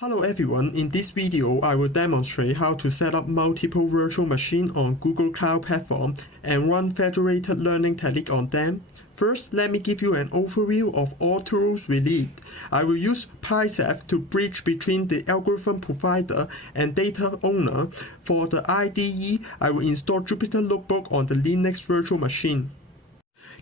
Hello everyone, in this video I will demonstrate how to set up multiple virtual machines on Google Cloud Platform and run federated learning technique on them. First, let me give you an overview of all tools we need. I will use Pysyft to bridge between the algorithm provider and data owner. For the IDE, I will install Jupyter Notebook on the Linux virtual machine.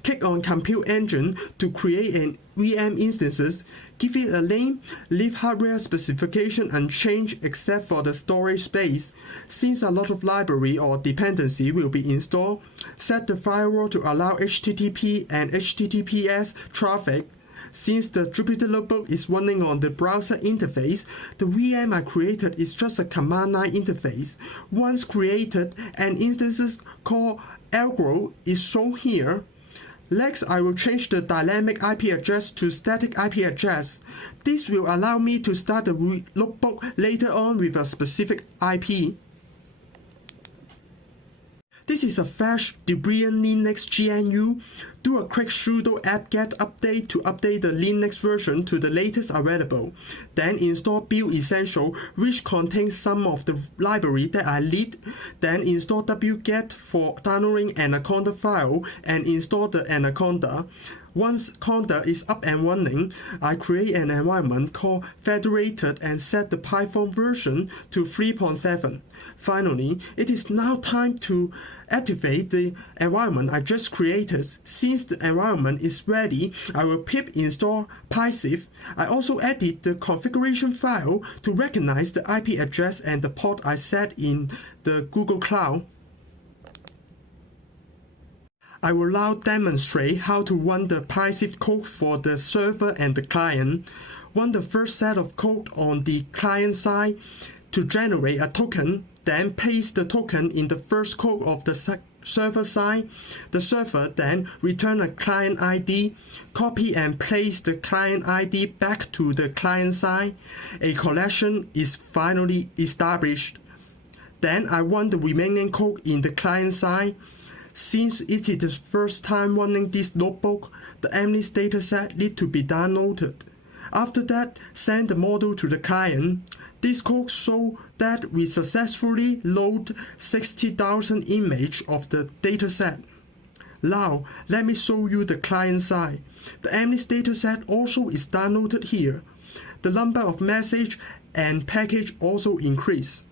Click on Compute Engine to create an VM instances, give it a name, leave hardware specification unchanged except for the storage space. Since a lot of library or dependency will be installed, set the firewall to allow HTTP and HTTPS traffic. Since the Jupyter Notebook is running on the browser interface, the VM I created is just a command line interface. Once created, an instance called algo is shown here. Next, I will change the dynamic IP address to static IP address. This will allow me to start the notebook later on with a specific IP. This is a fresh Debian Linux GNU. Do a quick sudo apt-get update to update the Linux version to the latest available. Then install Build Essential, which contains some of the library that I need. Then install wget for downloading Anaconda file and install the Anaconda. Once Conda is up and running, I create an environment called federated and set the Python version to 3.7. Finally, it is now time to activate the environment I just created. Since the environment is ready, I will pip install Pysyft. I also added the configuration file to recognize the IP address and the port I set in the Google Cloud. I will now demonstrate how to run the Pysyft code for the server and the client. Run the first set of code on the client side to generate a token, then paste the token in the first code of the server side. The server then return a client ID, copy and place the client ID back to the client side. A collection is finally established. Then I run the remaining code in the client side. Since it is the first time running this notebook, the MNIST dataset needs to be downloaded. After that, send the model to the client. This code shows that we successfully load 60,000 images of the dataset. Now, let me show you the client side. The MNIST dataset also is downloaded here. The number of messages and package also increase.